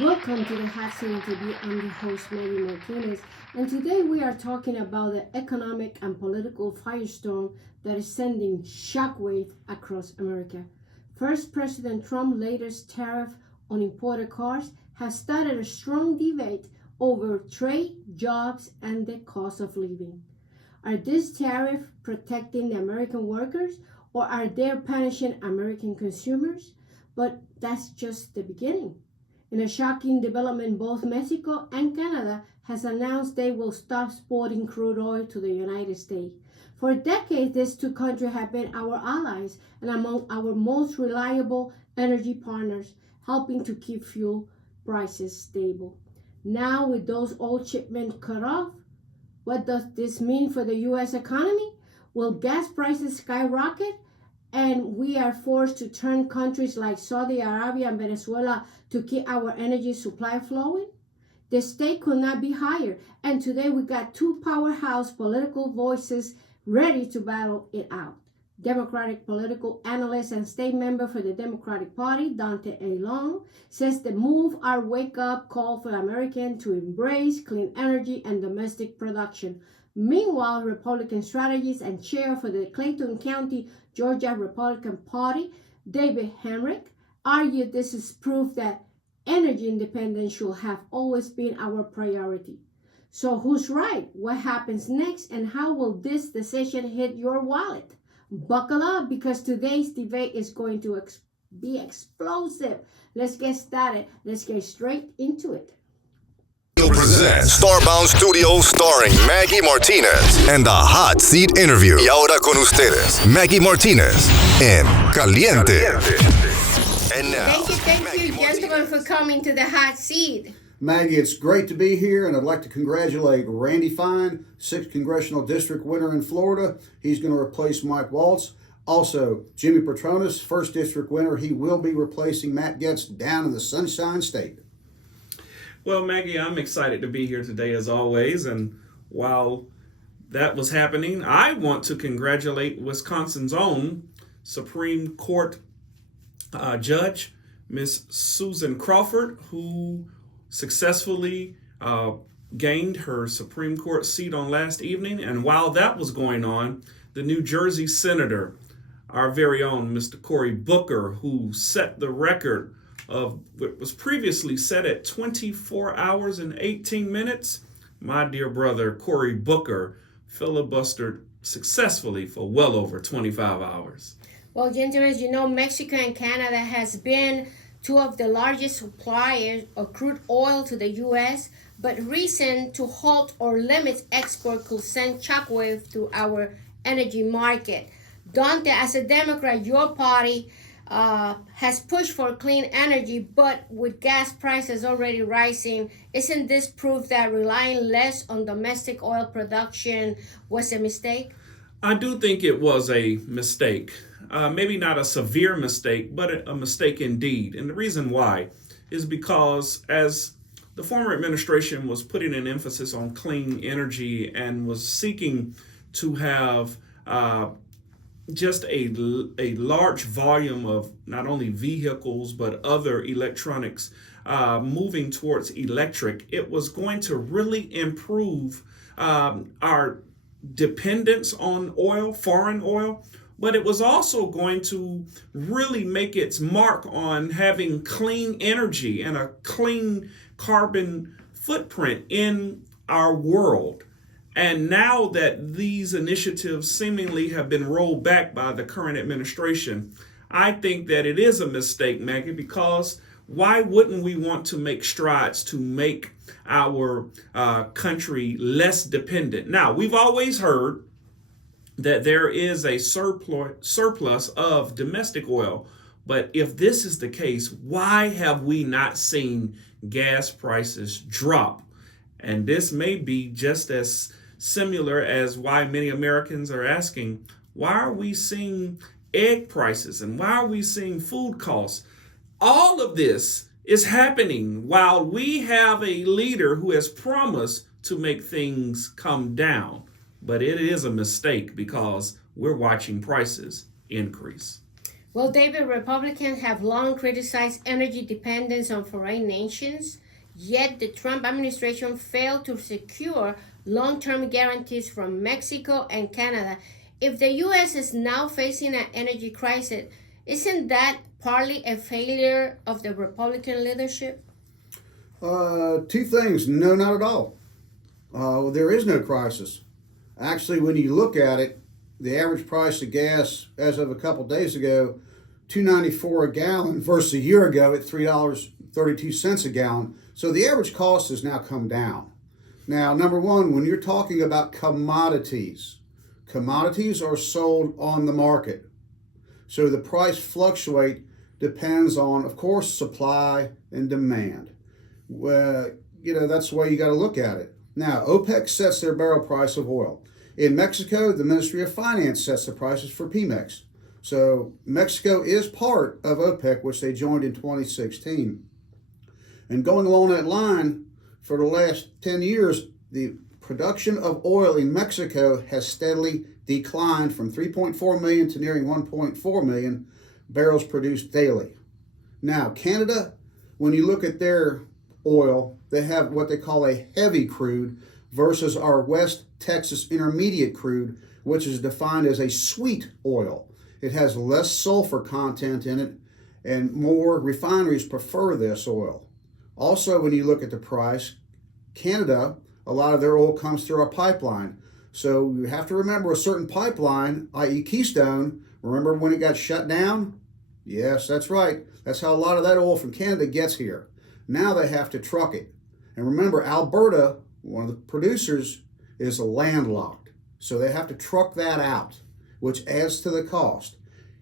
Welcome to the Hot Seat Interview. I'm the host, Maggy Martinez, and today we are talking about the economic and political firestorm that is sending shockwave across America. First, President Trump's latest tariff on imported cars has started a strong debate over trade, jobs, and the cost of living. Are these tariffs protecting the American workers or are they punishing American consumers? But that's just the beginning. In a shocking development, both Mexico and Canada has announced they will stop exporting crude oil to the United States. For decades, these two countries have been our allies and among our most reliable energy partners, helping to keep fuel prices stable. Now, with those oil shipments cut off, what does this mean for the U.S. economy? Will gas prices skyrocket? And we are forced to turn countries like Saudi Arabia and Venezuela to keep our energy supply flowing? The stake could not be higher. And today we got two powerhouse political voices ready to battle it out. Democratic political analyst and state member for the Democratic Party, Daunta A says the move are wake-up call for Americans to embrace clean energy and domestic production. Meanwhile, Republican strategist and chair for the Clayton County, Georgia Republican Party, David Hamrick, argued this is proof that energy independence should have always been our priority. So who's right? What happens next? And how will this decision hit your wallet? Buckle up because today's debate is going to be explosive. Let's get started. Let's get straight into it. Presents Starbound Studios starring Maggy Martinez and the Hot Seat Interview. Y ahora con ustedes, Maggy Martinez en Caliente. And now, thank you, gentlemen, for coming to the Hot Seat. Maggie, it's great to be here, and I'd like to congratulate Randy Fine, 6th Congressional District winner in Florida. He's going to replace Mike Waltz. Also, Jimmy Petronas, 1st District winner. He will be replacing Matt Getz down in the Sunshine State. Well, Maggie, I'm excited to be here today as always. And while that was happening, I want to congratulate Wisconsin's own Supreme Court Judge, Miss Susan Crawford, who successfully gained her Supreme Court seat on last evening. And while that was going on, the New Jersey Senator, our very own Mr. Cory Booker, who set the record of what was previously set at 24 hours and 18 minutes, my dear brother Cory Booker filibustered successfully for well over 25 hours. Well, gentlemen, you know, Mexico and Canada has been two of the largest suppliers of crude oil to the U.S., but recent to halt or limit export could send shockwave to our energy market. Daunta, as a Democrat, your party has pushed for clean energy, but with gas prices already rising, isn't this proof that relying less on domestic oil production was a mistake? I do think it was a mistake. Maybe not a severe mistake, but a mistake indeed. And the reason why is because as the former administration was putting an emphasis on clean energy and was seeking to have just a large volume of not only vehicles but other electronics moving towards electric, it was going to really improve our dependence on oil, foreign oil, but it was also going to really make its mark on having clean energy and a clean carbon footprint in our world. And now that these initiatives seemingly have been rolled back by the current administration, I think that it is a mistake, Maggie, because why wouldn't we want to make strides to make our country less dependent? Now, we've always heard that there is a surplus of domestic oil, but if this is the case, why have we not seen gas prices drop? And this may be just as similar as why many Americans are asking, why are we seeing egg prices and why are we seeing food costs? All of this is happening while we have a leader who has promised to make things come down. But it is a mistake because we're watching prices increase. Well, David, Republicans have long criticized energy dependence on foreign nations, yet the Trump administration failed to secure long-term guarantees from Mexico and Canada. If the U.S. is now facing an energy crisis, isn't that partly a failure of the Republican leadership? Two things. No, not at all. There is no crisis. Actually, when you look at it, the average price of gas as of a couple days ago, $2.94 a gallon versus a year ago at $3.32 a gallon. So the average cost has now come down. Now, number one, when you're talking about commodities are sold on the market. So the price fluctuate depends on, of course, supply and demand. Well, that's the way you got to look at it. Now, OPEC sets their barrel price of oil. In Mexico, the Ministry of Finance sets the prices for Pemex. So Mexico is part of OPEC, which they joined in 2016. And going along that line, for the last 10 years, the production of oil in Mexico has steadily declined from 3.4 million to nearing 1.4 million barrels produced daily. Now, Canada, when you look at their oil, they have what they call a heavy crude versus our West Texas intermediate crude, which is defined as a sweet oil. It has less sulfur content in it, and more refineries prefer this oil. Also, when you look at the price, Canada, a lot of their oil comes through a pipeline. So you have to remember a certain pipeline, i.e. Keystone, remember when it got shut down? Yes, that's right. That's how a lot of that oil from Canada gets here. Now they have to truck it. And remember, Alberta, one of the producers, is landlocked. So they have to truck that out, which adds to the cost.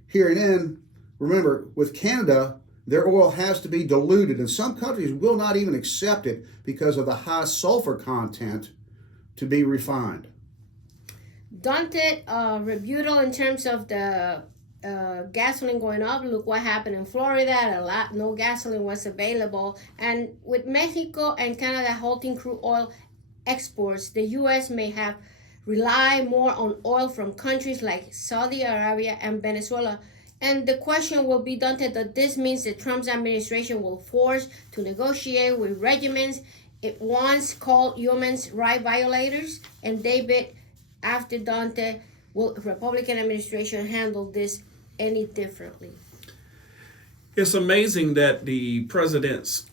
Herein, remember, with Canada, their oil has to be diluted, and some countries will not even accept it because of the high sulfur content to be refined. Daunted rebuttal in terms of the gasoline going up. Look what happened in Florida. No gasoline was available. And with Mexico and Canada halting crude oil exports, the U.S. may have rely more on oil from countries like Saudi Arabia and Venezuela. And the question will be, Daunte, that this means the Trump administration will force to negotiate with regiments it once called human rights violators. And David, after Daunte, will the Republican administration handle this any differently? It's amazing that the president's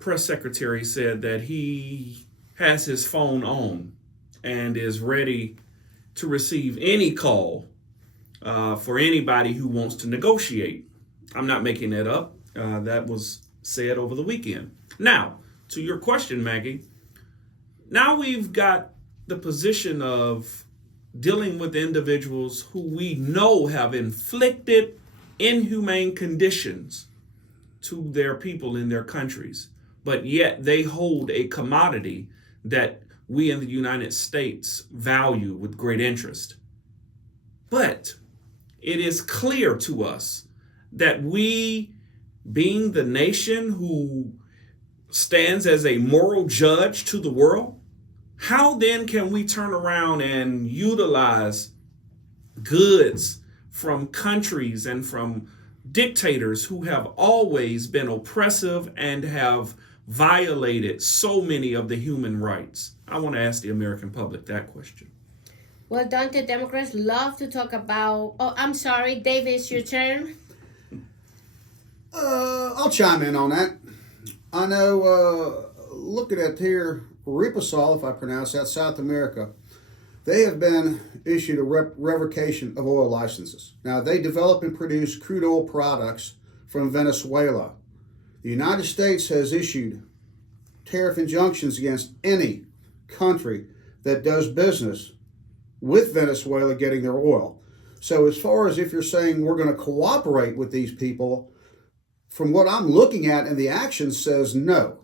press secretary said that he has his phone on and is ready to receive any call for anybody who wants to negotiate. I'm not making that up. That was said over the weekend. Now, to your question, Maggie, now we've got the position of dealing with individuals who we know have inflicted inhumane conditions to their people in their countries, but yet they hold a commodity that we in the United States value with great interest. But it is clear to us that we, being the nation who stands as a moral judge to the world, how then can we turn around and utilize goods from countries and from dictators who have always been oppressive and have violated so many of the human rights? I want to ask the American public that question. Well, Daunte, Democrats love to talk about... Oh, I'm sorry, David, it's your turn. I'll chime in on that. I know, looking at here, Repsol, if I pronounce that, South America, they have been issued a revocation of oil licenses. Now, they develop and produce crude oil products from Venezuela. The United States has issued tariff injunctions against any country that does business with Venezuela getting their oil. So as far as if you're saying we're going to cooperate with these people, from what I'm looking at and the action says no.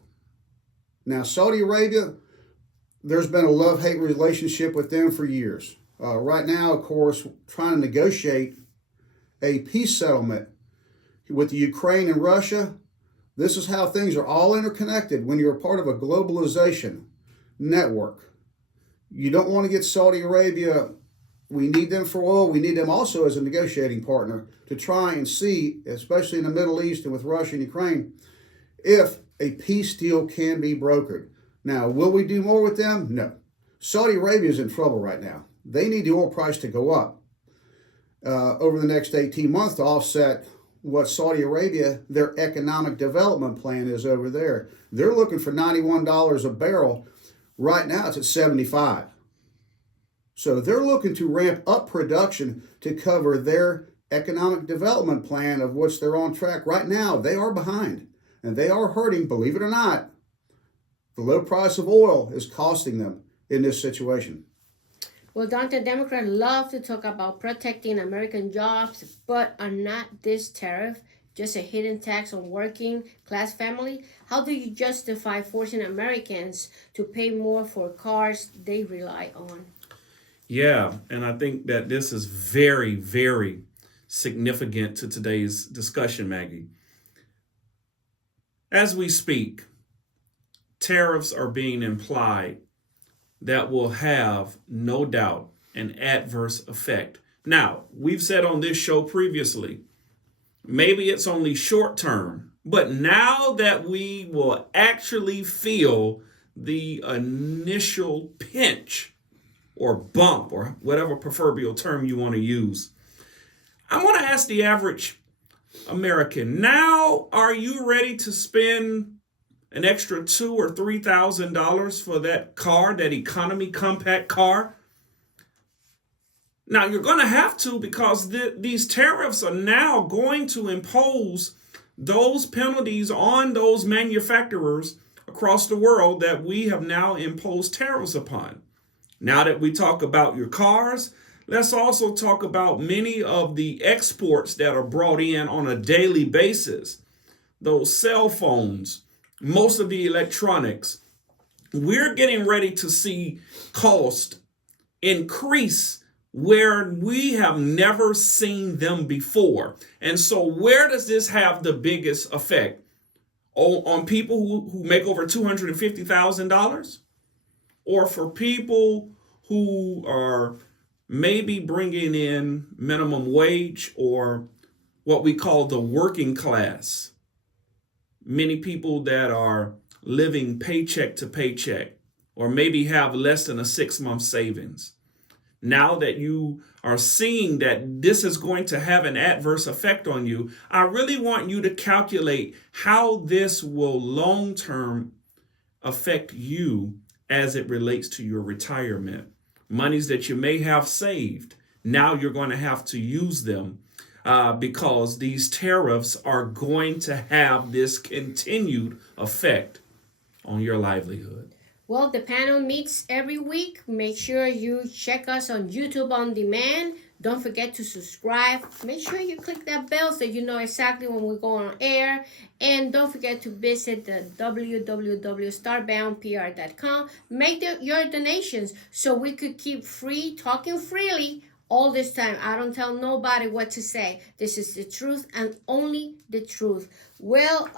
Now, Saudi Arabia, there's been a love-hate relationship with them for years. Right now, of course, trying to negotiate a peace settlement with the Ukraine and Russia. This is how things are all interconnected when you're a part of a globalization network. You don't want to get Saudi Arabia We need them for oil. We need them also as a negotiating partner to try and see, especially in the Middle East and with Russia and Ukraine, if a peace deal can be brokered. Now, will we do more with them? No. Saudi Arabia is in trouble right now. They need the oil price to go up over the next 18 months to offset what Saudi Arabia, their economic development plan is over there. They're looking for $91 a barrel. Right now, it's at 75. So they're looking to ramp up production to cover their economic development plan, of which they're on track. Right now, they are behind, and they are hurting, believe it or not. The low price of oil is costing them in this situation. Well, Daunta, Democrats love to talk about protecting American jobs, but are not this tariff just a hidden tax on working class family? How do you justify forcing Americans to pay more for cars they rely on? Yeah, and I think that this is very, very significant to today's discussion, Maggie. As we speak, tariffs are being implied that will have, no doubt, an adverse effect. Now, we've said on this show previously, maybe it's only short term, but now that we will actually feel the initial pinch or bump or whatever proverbial term you want to use, I want to ask the average American, now are you ready to spend an extra $2,000 or $3,000 for that car, that economy compact car? Now, you're going to have to, because these tariffs are now going to impose those penalties on those manufacturers across the world that we have now imposed tariffs upon. Now that we talk about your cars, let's also talk about many of the exports that are brought in on a daily basis. Those cell phones, most of the electronics. We're getting ready to see cost increase where we have never seen them before. And so where does this have the biggest effect? On people who make over $250,000? Or for people who are maybe bringing in minimum wage or what we call the working class? Many people that are living paycheck to paycheck or maybe have less than a 6-month savings. Now that you are seeing that this is going to have an adverse effect on you, I really want you to calculate how this will long-term affect you as it relates to your retirement. Monies that you may have saved, now you're going to have to use them because these tariffs are going to have this continued effect on your livelihood. Well, the panel meets every week. Make sure you check us on YouTube on demand. Don't forget to subscribe. Make sure you click that bell so you know exactly when we go on air. And don't forget to visit the www.starboundpr.com. Make your donations so we could keep talking freely all this time. I don't tell nobody what to say. This is the truth and only the truth. Well,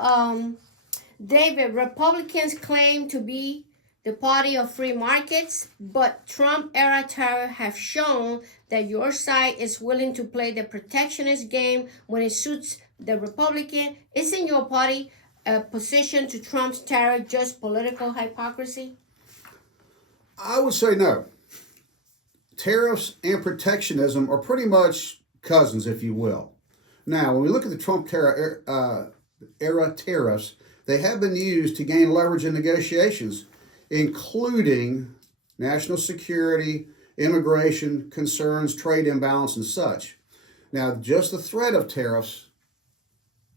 David, Republicans claim to be the party of free markets, but Trump-era tariffs have shown that your side is willing to play the protectionist game when it suits the Republican. Isn't your party position to Trump's tariff just political hypocrisy? I would say no. Tariffs and protectionism are pretty much cousins, if you will. Now, when we look at the Trump-era tariffs, they have been used to gain leverage in negotiations, including national security, immigration concerns, trade imbalance, and such. Now, just the threat of tariffs,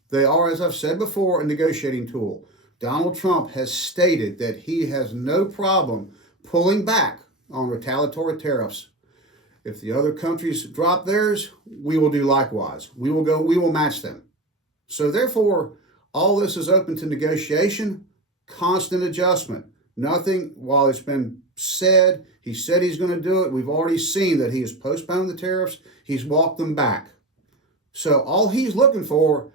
they are, as I've said before, a negotiating tool. Donald Trump has stated that he has no problem pulling back on retaliatory tariffs. If the other countries drop theirs, we will do likewise. We will match them. So therefore, all this is open to negotiation, constant adjustment. Nothing, while it's been said, he said he's going to do it. We've already seen that he has postponed the tariffs. He's walked them back. So all he's looking for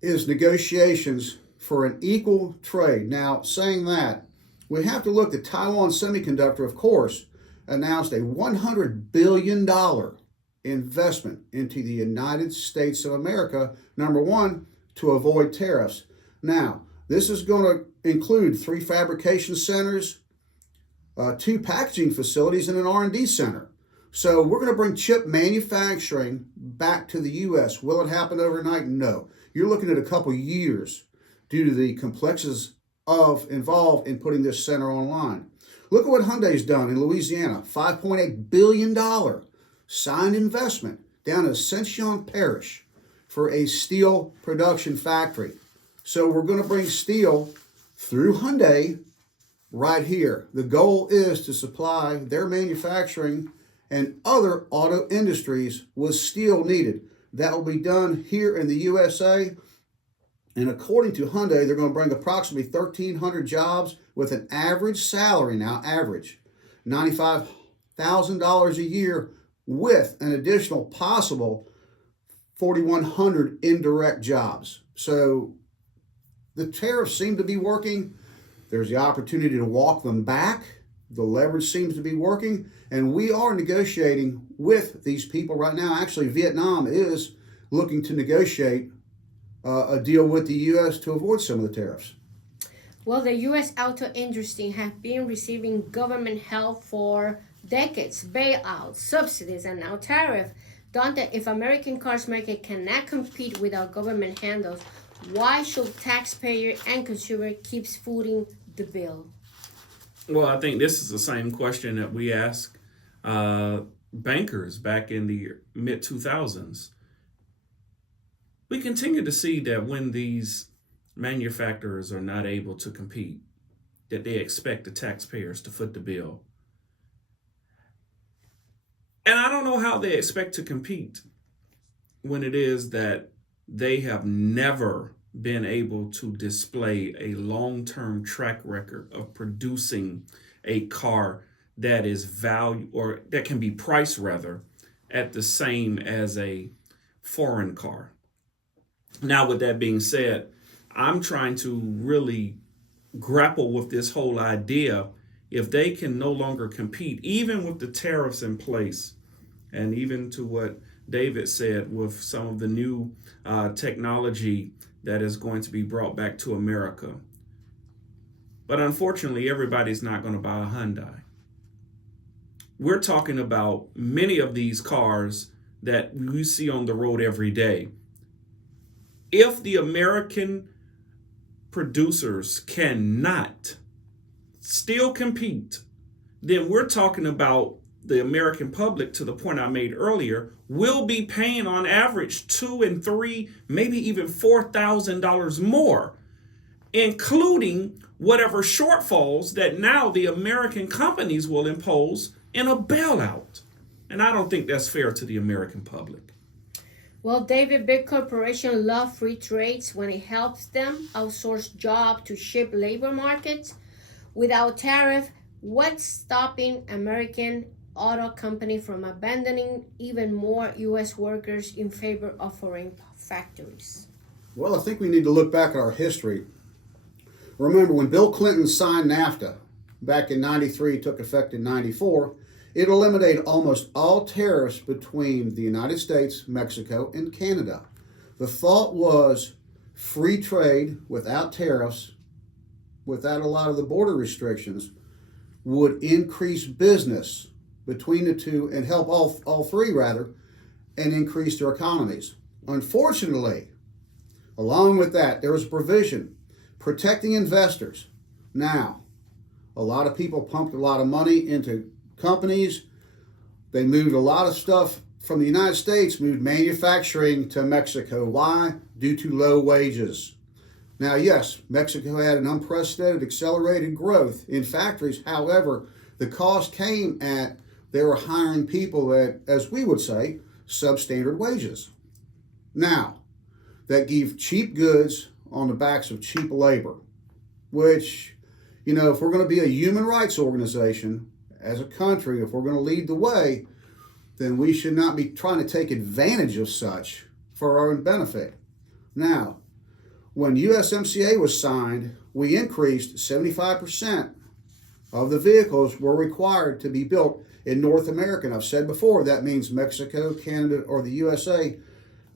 is negotiations for an equal trade. Now, saying that, we have to look at Taiwan Semiconductor, of course, announced a $100 billion investment into the United States of America, number one, to avoid tariffs. Now, this is going to include 3 fabrication centers, 2 packaging facilities, and an R&D center. So we're going to bring chip manufacturing back to the U.S. Will it happen overnight? No. You're looking at a couple years due to the complexities involved in putting this center online. Look at what Hyundai's done in Louisiana. $5.8 billion signed investment down in Ascension Parish for a steel production factory. So we're going to bring steel through Hyundai right here. The goal is to supply their manufacturing and other auto industries with steel needed. That will be done here in the USA. And according to Hyundai, they're going to bring approximately 1,300 jobs with an average salary, now average, $95,000 a year, with an additional possible 4,100 indirect jobs. So the tariffs seem to be working. There's the opportunity to walk them back. The leverage seems to be working. And we are negotiating with these people right now. Actually, Vietnam is looking to negotiate a deal with the U.S. to avoid some of the tariffs. Well, the U.S. auto industry has been receiving government help for decades, bailouts, subsidies, and now tariff. Daunta, if American cars market cannot compete without government handles, why should taxpayer and consumer keep footing the bill? Well, I think this is the same question that we asked bankers back in the mid-2000s. We continue to see that when these manufacturers are not able to compete, that they expect the taxpayers to foot the bill. And I don't know how they expect to compete when it is that they have never been able to display a long-term track record of producing a car that is value, or that can be priced rather, at the same as a foreign car. Now, with that being said, I'm trying to really grapple with this whole idea. If they can no longer compete, even with the tariffs in place, and even to what David said with some of the new technology that is going to be brought back to America. But unfortunately, everybody's not going to buy a Hyundai. We're talking about many of these cars that we see on the road every day. If the American producers cannot still compete, then we're talking about the American public, to the point I made earlier, will be paying on average $2,000 and $3,000, maybe even $4,000 more, including whatever shortfalls that now the American companies will impose in a bailout. And I don't think that's fair to the American public. Well, David, big corporations love free trades when it helps them outsource jobs to cheap labor markets. Without tariff, what's stopping American auto company from abandoning even more U.S. workers in favor of foreign factories? Well, I think we need to look back at our history. Remember, when Bill Clinton signed NAFTA back in 93, took effect in 94, it eliminated almost all tariffs between the United States, Mexico, and Canada. The thought was free trade without tariffs, without a lot of the border restrictions, would increase business between the two and help all three, rather, and increase their economies. Unfortunately, along with that, there was a provision protecting investors. Now, a lot of people pumped a lot of money into companies. They moved a lot of stuff from the United States, moved manufacturing to Mexico. Why? Due to low wages. Now, yes, Mexico had an unprecedented accelerated growth in factories. However, the cost came at they were hiring people at, as we would say, substandard wages. Now, that gave cheap goods on the backs of cheap labor, which, if we're going to be a human rights organization as a country, if we're going to lead the way, then we should not be trying to take advantage of such for our own benefit. Now, when USMCA was signed, we increased 75% of the vehicles were required to be built in North America. And I've said before, that means Mexico, Canada, or the USA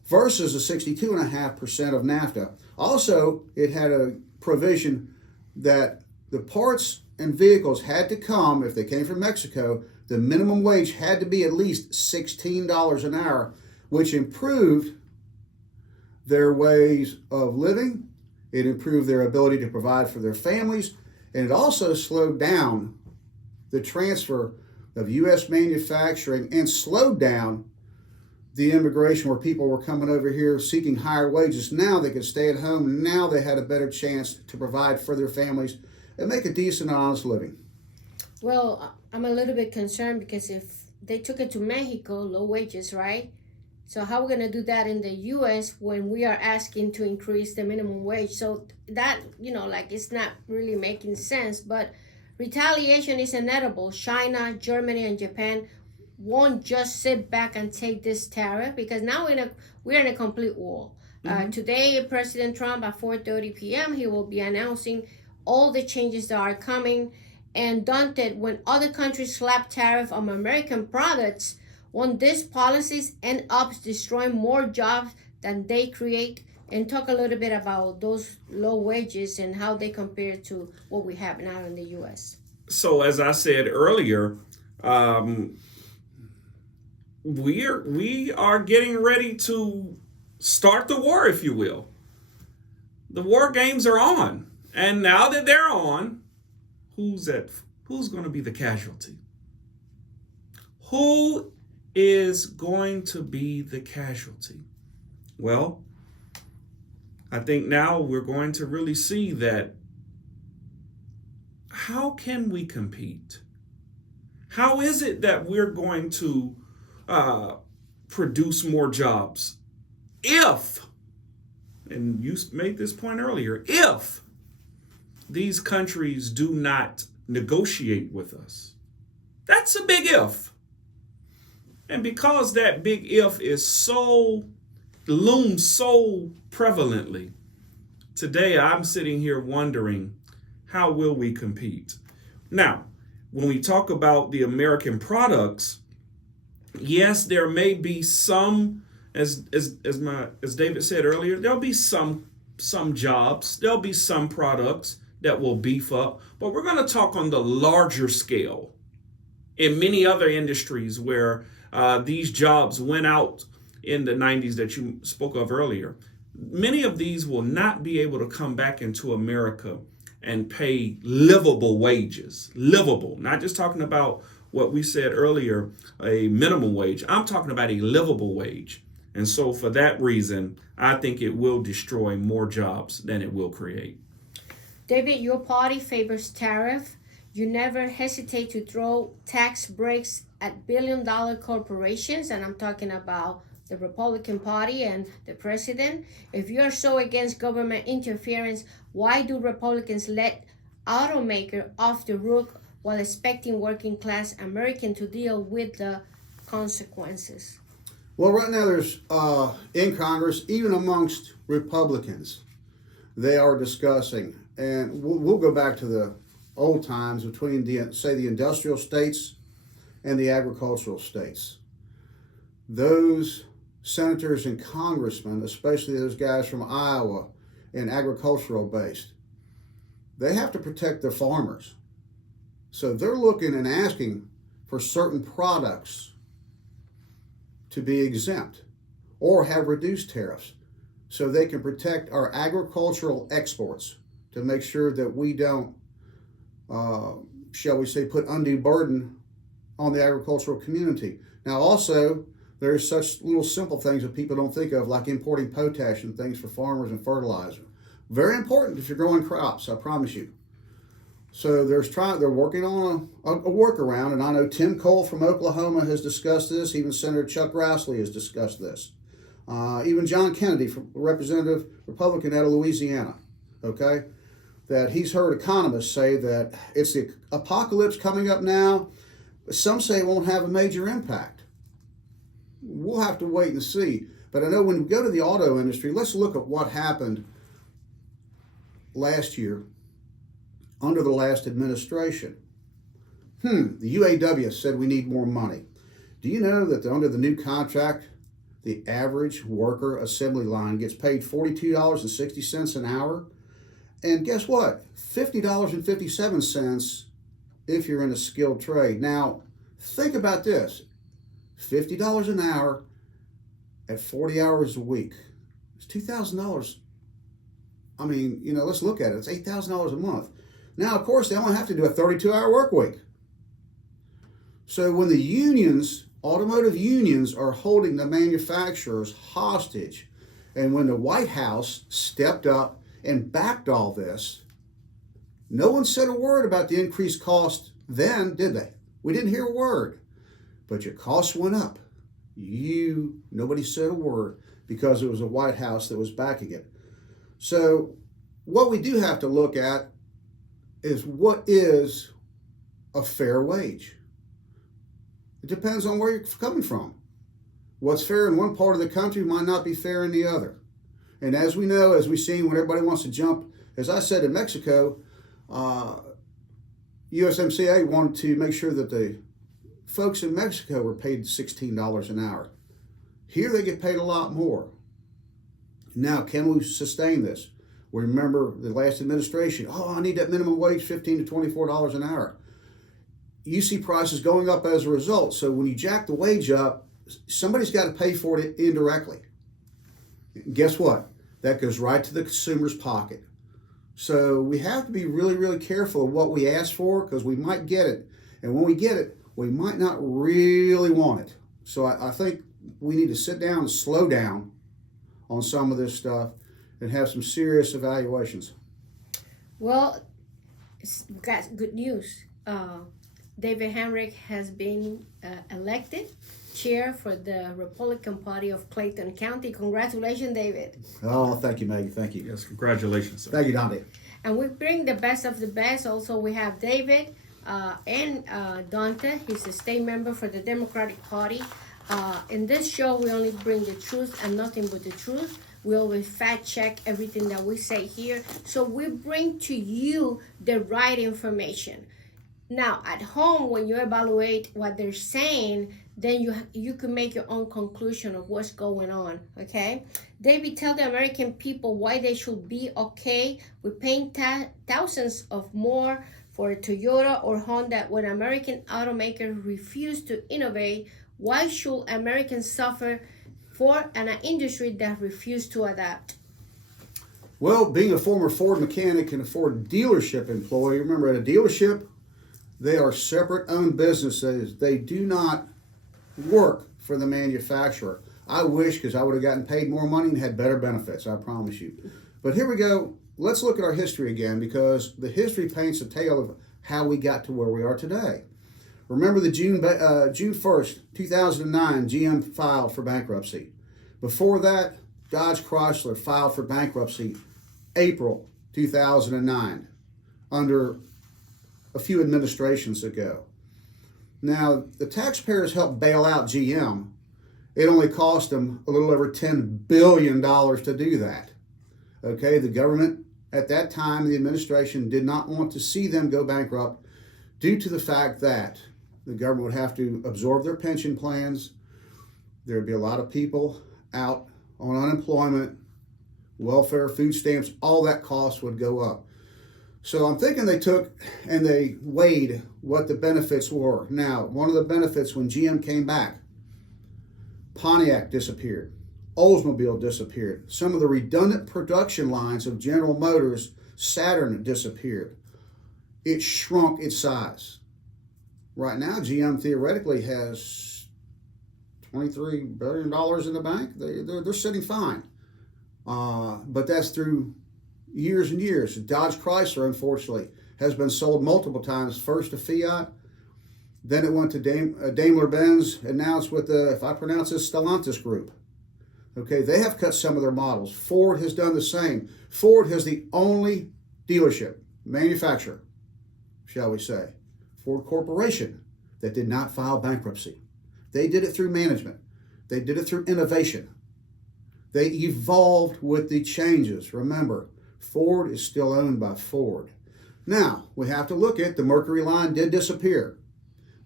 versus the 62.5% of NAFTA. Also, it had a provision that the parts and vehicles had to come, if they came from Mexico, the minimum wage had to be at least $16 an hour, which improved their ways of living. It improved their ability to provide for their families, and it also slowed down the transfer of U.S. manufacturing and slowed down the immigration where people were coming over here seeking higher wages. Now they could stay at home. Now they had a better chance to provide for their families and make a decent, honest living. Well, I'm a little bit concerned because if they took it to Mexico, low wages, right? So how are we going to do that in the U.S. when we are asking to increase the minimum wage? So that, it's not really making sense. But retaliation is inevitable. China, Germany, and Japan won't just sit back and take this tariff because now we're in a complete war. Today, President Trump at 4:30 p.m., he will be announcing all the changes that are coming. And Daunta, when other countries slap tariff on American products, won't these policies end up destroying more jobs than they create? And talk a little bit about those low wages and how they compare to what we have now in the U.S. So as I said earlier, we are getting ready to start the war, if you will. The war games are on. And now that they're on, who's going to be the casualty? Who is going to be the casualty? Well, I think now we're going to really see that how can we compete? How is it that we're going to produce more jobs if, and you made this point earlier, if these countries do not negotiate with us? That's a big if. And because that big if is looms so prevalently, today I'm sitting here wondering, how will we compete? Now, when we talk about the American products, yes, there may be some, as David said earlier, there'll be some jobs, there'll be some products that will beef up, but we're going to talk on the larger scale. In many other industries where these jobs went out in the 90s that you spoke of earlier, many of these will not be able to come back into America and pay livable wages. Livable, not just talking about what we said earlier, a minimum wage. I'm talking about a livable wage. And so for that reason, I think it will destroy more jobs than it will create. David, your party favors tariff. You never hesitate to throw tax breaks at billion-dollar corporations, and I'm talking about the Republican Party and the president. If you are so against government interference, why do Republicans let automakers off the hook while expecting working-class Americans to deal with the consequences? Well, right now there's, in Congress, even amongst Republicans, they are discussing, and we'll go back to the old times between, the industrial states and the agricultural states. Those senators and congressmen, especially those guys from Iowa and agricultural based, they have to protect their farmers. So they're looking and asking for certain products to be exempt or have reduced tariffs so they can protect our agricultural exports to make sure that we don't, shall we say, put undue burden on the agricultural community. Now also, there's such little simple things that people don't think of, like importing potash and things for farmers and fertilizer. Very important if you're growing crops, I promise you. So they're working on a workaround, and I know Tim Cole from Oklahoma has discussed this. Even Senator Chuck Grassley has discussed this. Even John Kennedy, Representative Republican out of Louisiana, okay, that he's heard economists say that it's the apocalypse coming up now. Some say it won't have a major impact. We'll have to wait and see. But I know when we go to the auto industry, let's look at what happened last year under the last administration. The UAW said we need more money. Do you know that under the new contract, the average worker assembly line gets paid $42.60 an hour? And guess what? $50.57 if you're in a skilled trade. Now, think about this. $50 an hour at 40 hours a week. It's $2,000. I mean, let's look at it. It's $8,000 a month. Now, of course, they only have to do a 32-hour work week. So when the unions, automotive unions, are holding the manufacturers hostage, and when the White House stepped up and backed all this, no one said a word about the increased cost then, did they? We didn't hear a word. But your costs went up. Nobody said a word because it was the White House that was backing it. So what we do have to look at is what is a fair wage. It depends on where you're coming from. What's fair in one part of the country might not be fair in the other. And as we know, as we've seen, when everybody wants to jump, as I said in Mexico, USMCA wanted to make sure that the folks in Mexico were paid $16 an hour. Here they get paid a lot more. Now, can we sustain this? We remember the last administration, I need that minimum wage, $15 to $24 an hour. You see prices going up as a result. So when you jack the wage up, somebody's got to pay for it indirectly. Guess what? That goes right to the consumer's pocket. So we have to be really, really careful of what we ask for because we might get it. And when we get it, we might not really want it. So I think we need to sit down and slow down on some of this stuff and have some serious evaluations. Well, we've got good news. David Hamrick has been elected chair for the Republican Party of Clayton County. Congratulations, David. Oh, thank you, Maggie. Thank you. Yes, congratulations, sir. Thank you, Daunta. And we bring the best of the best. Also, we have David and Daunta. He's a state member for the Democratic Party. In this show, we only bring the truth and nothing but the truth. We always fact check everything that we say here. So we bring to you the right information. Now, at home, when you evaluate what they're saying, then you can make your own conclusion of what's going on, okay? David, tell the American people why they should be okay with paying thousands of more for a Toyota or Honda when American automakers refuse to innovate. Why should Americans suffer for an industry that refuses to adapt? Well, being a former Ford mechanic and a Ford dealership employee, remember at a dealership, they are separate owned businesses. They do not work for the manufacturer. I wish, because I would have gotten paid more money and had better benefits, I promise you. But here we go. Let's look at our history again, because the history paints a tale of how we got to where we are today. Remember the June 1st, 2009, GM filed for bankruptcy. Before that, Dodge Chrysler filed for bankruptcy April 2009, under a few administrations ago. Now, the taxpayers helped bail out GM. It only cost them a little over $10 billion to do that. Okay, the government at that time, the administration did not want to see them go bankrupt due to the fact that the government would have to absorb their pension plans. There would be a lot of people out on unemployment, welfare, food stamps, all that cost would go up. So I'm thinking they took and they weighed what the benefits were. Now, one of the benefits when GM came back, Pontiac disappeared. Oldsmobile disappeared. Some of the redundant production lines of General Motors, Saturn disappeared. It shrunk its size. Right now, GM theoretically has $23 billion in the bank. They're sitting fine. But that's through years and years. Dodge Chrysler, unfortunately, has been sold multiple times. First to Fiat, then it went to Daimler-Benz, and now it's with the, if I pronounce this, Stellantis Group. Okay, they have cut some of their models. Ford has done the same. Ford has the only dealership, manufacturer, shall we say, Ford Corporation, that did not file bankruptcy. They did it through management. They did it through innovation. They evolved with the changes. Remember, Ford is still owned by Ford. Now, we have to look at the Mercury line did disappear.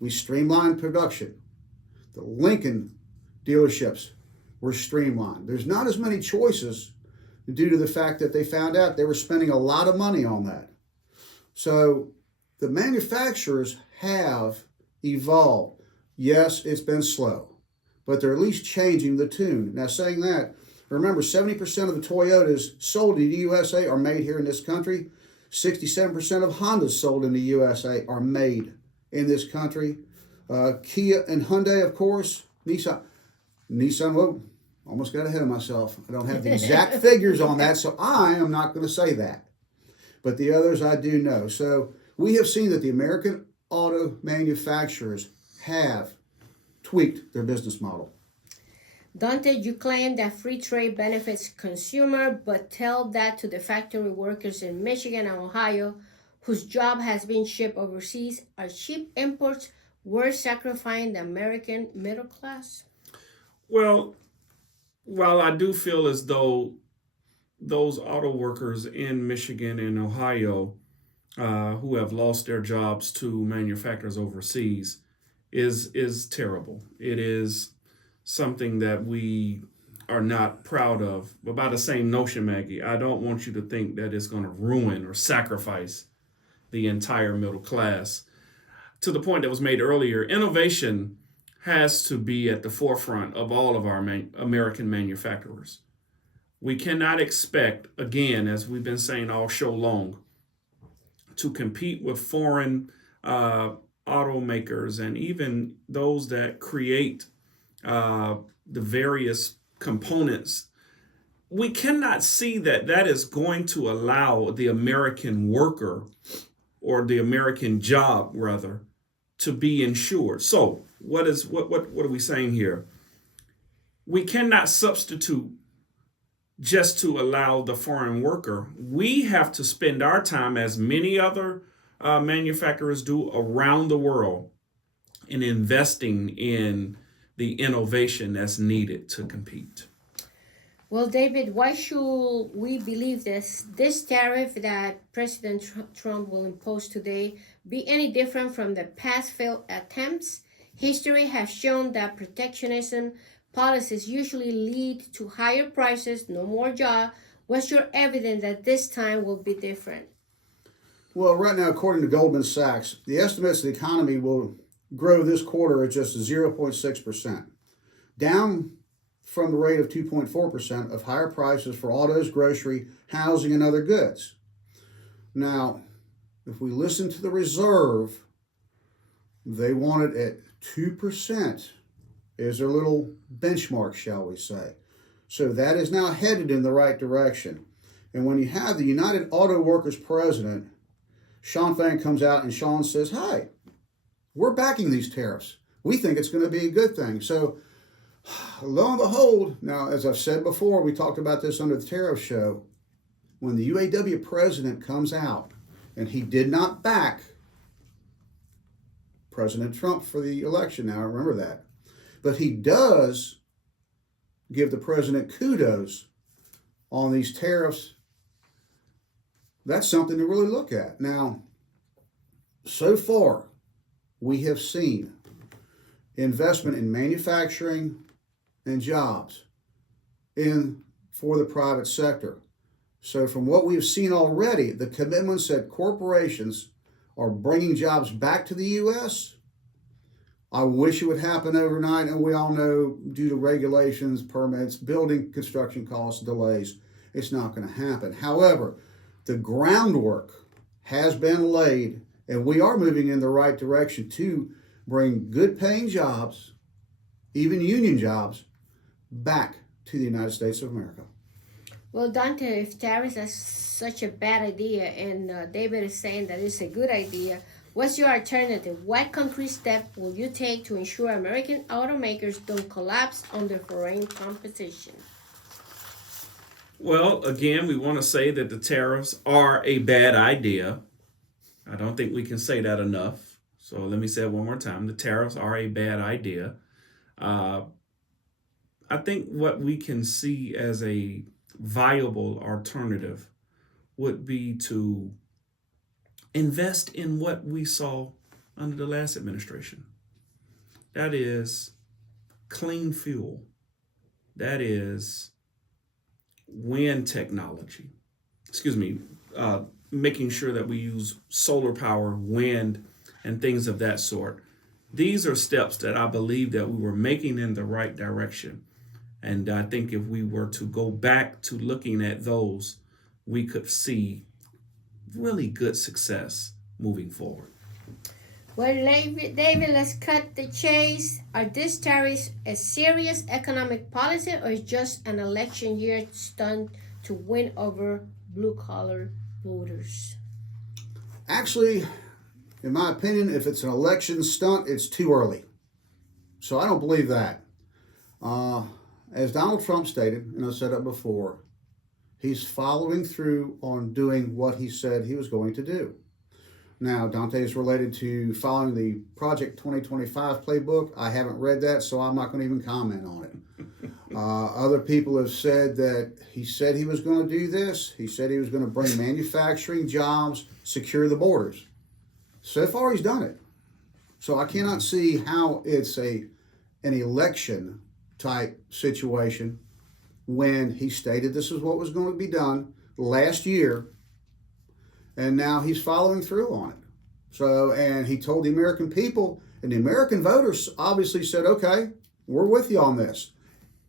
We streamlined production. The Lincoln dealerships were streamlined. There's not as many choices due to the fact that they found out they were spending a lot of money on that. So the manufacturers have evolved. Yes, it's been slow, but they're at least changing the tune. Now, saying that, remember, 70% of the Toyotas sold in the USA are made here in this country. 67% of Hondas sold in the USA are made in this country. Kia and Hyundai, of course. Nissan, whoa, almost got ahead of myself. I don't have the exact figures on that, so I am not going to say that. But the others I do know. So we have seen that the American auto manufacturers have tweaked their business model. Daunta, you claim that free trade benefits consumer, but tell that to the factory workers in Michigan and Ohio whose job has been shipped overseas. Are cheap imports worth sacrificing the American middle class? Well, while I do feel as though those auto workers in Michigan and Ohio who have lost their jobs to manufacturers overseas is terrible. It is something that we are not proud of. But by the same notion, Maggie, I don't want you to think that it's going to ruin or sacrifice the entire middle class. To the point that was made earlier, innovation has to be at the forefront of all of our American manufacturers. We cannot expect, again, as we've been saying all show long, to compete with foreign automakers and even those that create the various components. We cannot see that that is going to allow the American worker or the American job, rather, to be insured. So what are we saying here? We cannot substitute just to allow the foreign worker. We have to spend our time, as many other manufacturers do around the world, in investing in the innovation that's needed to compete. Well, David, why should we believe this tariff that President Trump will impose today be any different from the past failed attempts? History has shown that protectionism policies usually lead to higher prices, no more jobs. What's your evidence that this time will be different? Well, right now, according to Goldman Sachs, the estimates the economy will grow this quarter at just 0.6%, down from the rate of 2.4% of higher prices for autos, grocery, housing, and other goods. Now, if we listen to the Reserve, they want it at 2% is their little benchmark, shall we say. So that is now headed in the right direction. And when you have the United Auto Workers president, Sean Fain comes out and Sean says, hey, we're backing these tariffs. We think it's going to be a good thing. So lo and behold, now, as I've said before, we talked about this under the Tariff show, when the UAW president comes out and he did not back President Trump for the election, now I remember that, but he does give the president kudos on these tariffs. That's something to really look at. Now, so far, we have seen investment in manufacturing and jobs for the private sector. So from what we've seen already, the commitments that corporations are bringing jobs back to the U.S., I wish it would happen overnight, and we all know due to regulations, permits, building construction costs, delays, it's not going to happen. However, the groundwork has been laid, and we are moving in the right direction to bring good paying jobs, even union jobs, back to the United States of America. Well, Daunta, if tariffs are such a bad idea and David is saying that it's a good idea, what's your alternative? What concrete step will you take to ensure American automakers don't collapse under foreign competition? Well, again, we want to say that the tariffs are a bad idea. I don't think we can say that enough. So let me say it one more time. The tariffs are a bad idea. I think what we can see as a viable alternative would be to invest in what we saw under the last administration. That is clean fuel. That is wind technology. Making sure that we use solar power, wind, and things of that sort. These are steps that I believe that we were making in the right direction. And I think if we were to go back to looking at those, we could see really good success moving forward. Well, David, let's cut the chase. Are these tariffs a serious economic policy or is just an election year stunt to win over blue-collar voters? Actually, in my opinion, if it's an election stunt, it's too early. So I don't believe that. As Donald Trump stated, and I said it before, he's following through on doing what he said he was going to do. Now, Daunta is related to following the Project 2025 playbook. I haven't read that, so I'm not going to even comment on it. Other people have said that he said he was going to do this. He said he was going to bring manufacturing jobs, secure the borders. So far, he's done it. So I cannot see how it's an election type situation when he stated this is what was going to be done last year, and now he's following through on it. So, and he told the American people, and the American voters obviously said, okay, we're with you on this.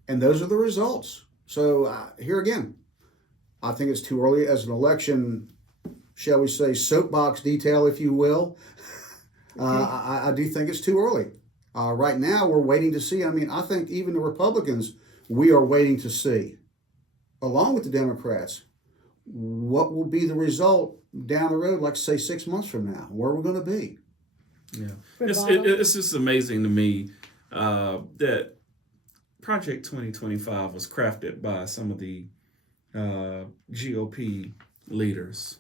And those are the results. So here again, I think it's too early as an election, shall we say, soapbox detail, if you will. I do think it's too early. Right now, we're waiting to see. I mean, I think even the Republicans, we are waiting to see, along with the Democrats, what will be the result down the road, like say 6 months from now, where we're going to be. Yeah, it's just amazing to me that Project 2025 was crafted by some of the GOP leaders.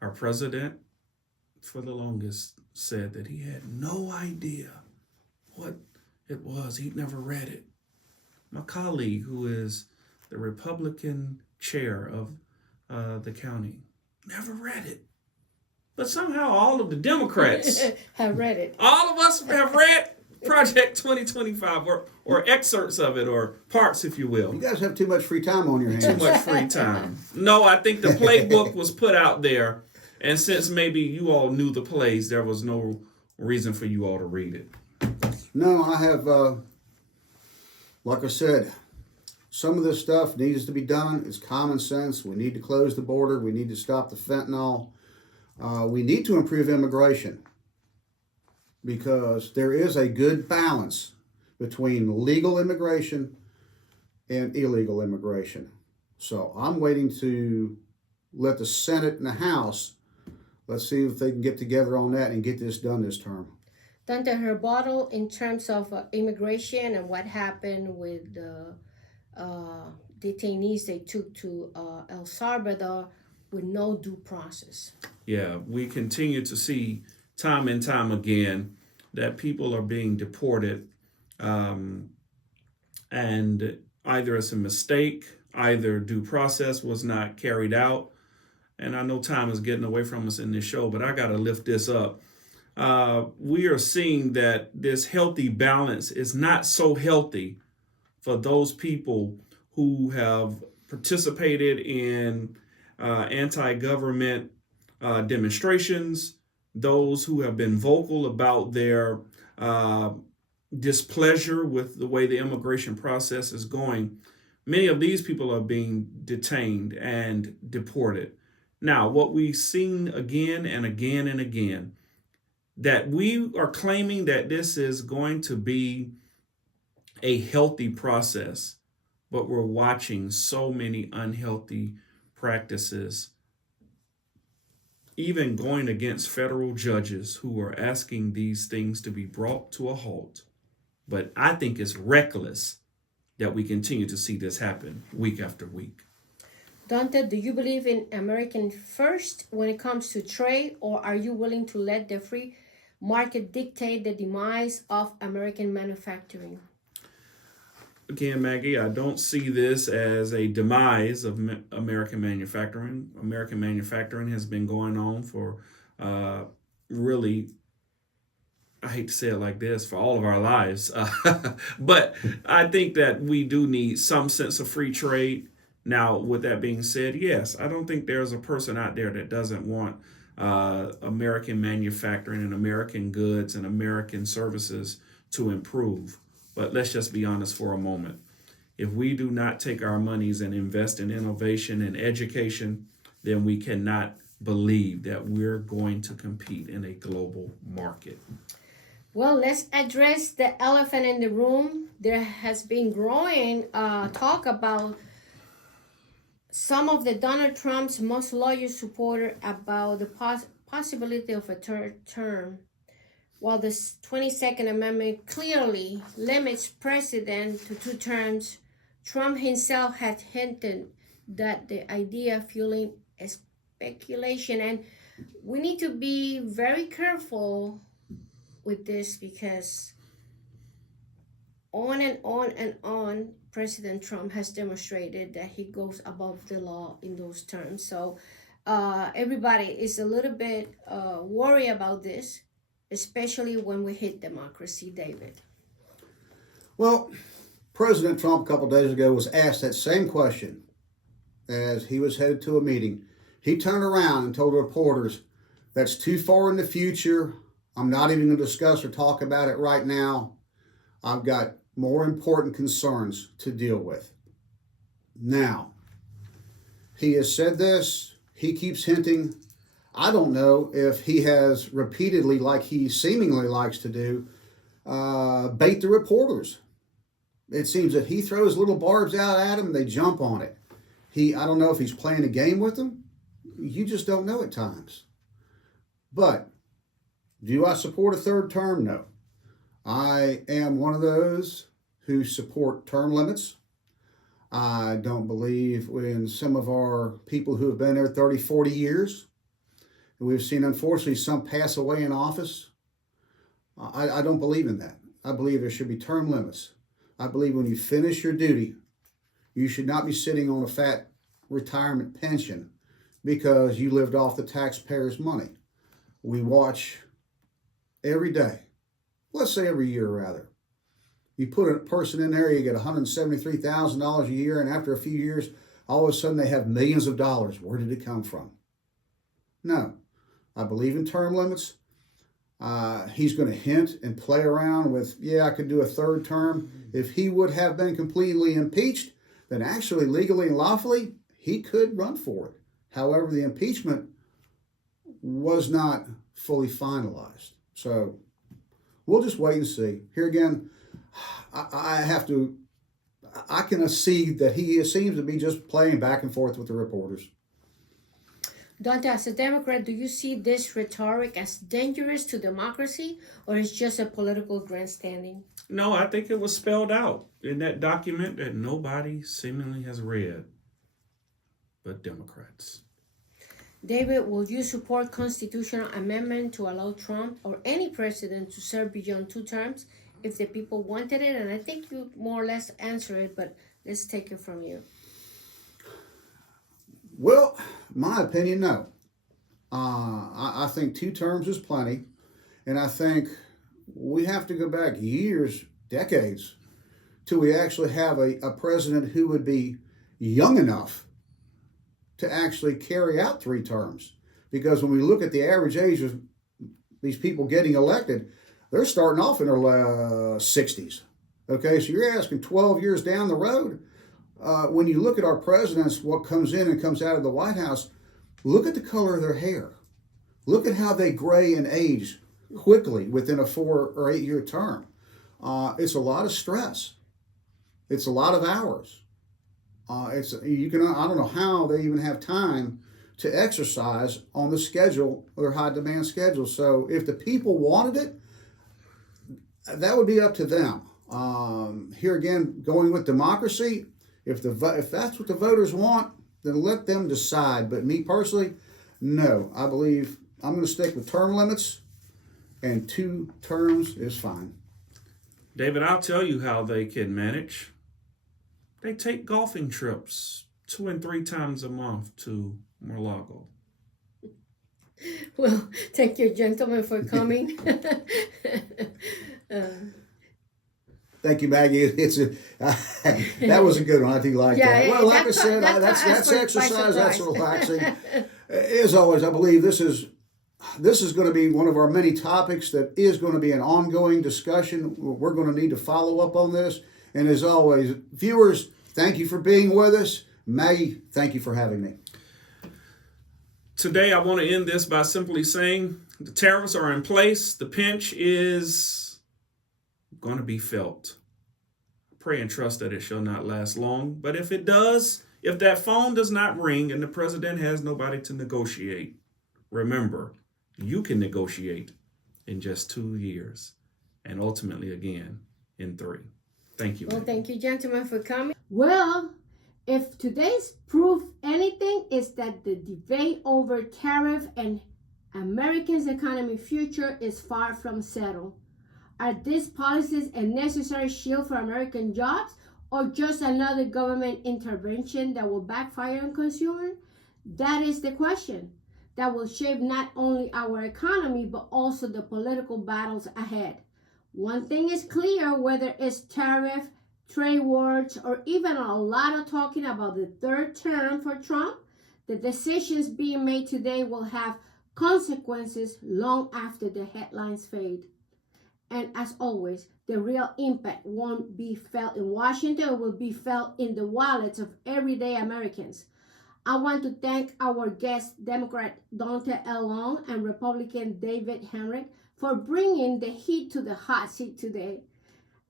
Our president, for the longest, said that he had no idea what it was. He'd never read it. My colleague, who is the Republican chair of the county, never read it. But somehow all of the Democrats have read it. All of us have read Project 2025 or excerpts of it or parts, if you will. You guys have too much free time on your hands. Too much free time. No, I think the playbook was put out there. And since maybe you all knew the plays, there was no reason for you all to read it. No, I have, like I said, some of this stuff needs to be done. It's common sense. We need to close the border. We need to stop the fentanyl. We need to improve immigration because there is a good balance between legal immigration and illegal immigration. So I'm waiting to let the Senate and the House, let's see if they can get together on that and get this done this term. Daunta, her rebuttal in terms of immigration and what happened with the detainees they took to El Salvador with no due process. Yeah, we continue to see time and time again that people are being deported and either it's a mistake, either due process was not carried out. And I know time is getting away from us in this show, but I got to lift this up. We are seeing that this healthy balance is not so healthy for those people who have participated in anti-government demonstrations, those who have been vocal about their displeasure with the way the immigration process is going. Many of these people are being detained and deported. Now, what we've seen again and again and again, that we are claiming that this is going to be a healthy process, but we're watching so many unhealthy practices, even going against federal judges who are asking these things to be brought to a halt. But I think it's reckless that we continue to see this happen week after week. Daunta, do you believe in American first when it comes to trade, or are you willing to let the free market dictate the demise of American manufacturing? Again, Maggie, I don't see this as a demise of American manufacturing. American manufacturing has been going on for really I hate to say it like this, for all of our lives. But I think that we do need some sense of free trade. Now, with that being said, yes, I don't think there's a person out there that doesn't want American manufacturing and American goods and American services to improve. But let's just be honest for a moment. If we do not take our monies and invest in innovation and education, then we cannot believe that we're going to compete in a global market. Well, let's address the elephant in the room. There has been growing talk about some of the Donald Trump's most loyal supporters about the possibility of a third term. While the 22nd Amendment clearly limits precedent to 2 terms, Trump himself had hinted that the idea fueling speculation, and we need to be very careful with this because on and on and on, President Trump has demonstrated that he goes above the law in those terms. So everybody is a little bit worried about this, especially when we hit democracy, David. Well, President Trump a couple of days ago was asked that same question as he was headed to a meeting. He turned around and told reporters, that's too far in the future. I'm not even going to discuss or talk about it right now. I've got more important concerns to deal with. Now, he has said this. He keeps hinting. I don't know if he has repeatedly, like he seemingly likes to do, bait the reporters. It seems that he throws little barbs out at them and they jump on it. I don't know if he's playing a game with them. You just don't know at times. But do I support a third term? No. I am one of those who support term limits. I don't believe in some of our people who have been there 30, 40 years. We've seen, unfortunately, some pass away in office. I don't believe in that. I believe there should be term limits. I believe when you finish your duty, you should not be sitting on a fat retirement pension because you lived off the taxpayers' money. We watch every day, let's say every year rather. You put a person in there, you get $173,000 a year, and after a few years, all of a sudden they have millions of dollars. Where did it come from? No. I believe in term limits. He's going to hint and play around with, I could do a third term. If he would have been completely impeached, then actually legally and lawfully, he could run for it. However, the impeachment was not fully finalized. So we'll just wait and see. Here again, I can see that he seems to be just playing back and forth with the reporters. Daunta, as a Democrat, do you see this rhetoric as dangerous to democracy, or is just a political grandstanding? No, I think it was spelled out in that document that nobody seemingly has read but Democrats. David, will you support constitutional amendment to allow Trump or any president to serve beyond 2 terms if the people wanted it? And I think you more or less answered it, but let's take it from you. Well, my opinion, no. I think 2 terms is plenty. And I think we have to go back years, decades, till we actually have a president who would be young enough to actually carry out 3 terms. Because when we look at the average age of these people getting elected, they're starting off in their 60s. Okay, so you're asking 12 years down the road. When you look at our presidents, what comes in and comes out of the White House, look at the color of their hair. Look at how they gray and age quickly within a 4 or 8 year term. It's a lot of stress. It's a lot of hours. I don't know how they even have time to exercise on the schedule, their high demand schedule. So if the people wanted it, that would be up to them. Here again, going with democracy, if that's what the voters want, then let them decide. But me personally, no. I believe I'm going to stick with term limits, and 2 terms is fine. David, I'll tell you how they can manage. They take golfing trips 2 and 3 times a month to Mar-a-Lago. Well, thank you, gentlemen, for coming. Thank you, Maggie. That was a good one. I do like that. Well, like I said, that's exercise. That's relaxing. As always, I believe this is going to be one of our many topics that is going to be an ongoing discussion. We're going to need to follow up on this. And as always, viewers, thank you for being with us. Maggie, thank you for having me. Today, I want to end this by simply saying the tariffs are in place. The pinch is going to be felt. Pray and trust that it shall not last long. But if it does, if that phone does not ring and the president has nobody to negotiate, remember, you can negotiate in just 2 years and ultimately again in 3. Thank you. Well, thank you, gentlemen, for coming. Well, if today's proof anything is that the debate over tariff and Americans' economy future is far from settled. Are these policies a necessary shield for American jobs or just another government intervention that will backfire on consumers? That is the question that will shape not only our economy but also the political battles ahead. One thing is clear, whether it's tariff, trade wars, or even a lot of talking about the third term for Trump, the decisions being made today will have consequences long after the headlines fade. And as always, the real impact won't be felt in Washington, it will be felt in the wallets of everyday Americans. I want to thank our guest, Democrat Daunta A and Republican David Hamrick, for bringing the heat to the hot seat today.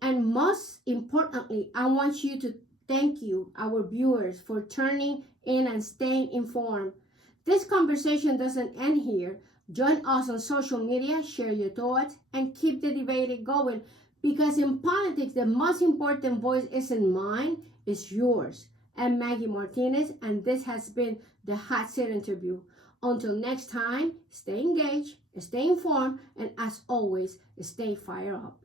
And most importantly, I want you to thank you, our viewers, for turning in and staying informed. This conversation doesn't end here. Join us on social media, share your thoughts, and keep the debate going. Because in politics, the most important voice isn't mine, it's yours. I'm Maggy Martinez, and this has been the Hot Seat Interview. Until next time, stay engaged, stay informed, and as always, stay fired up.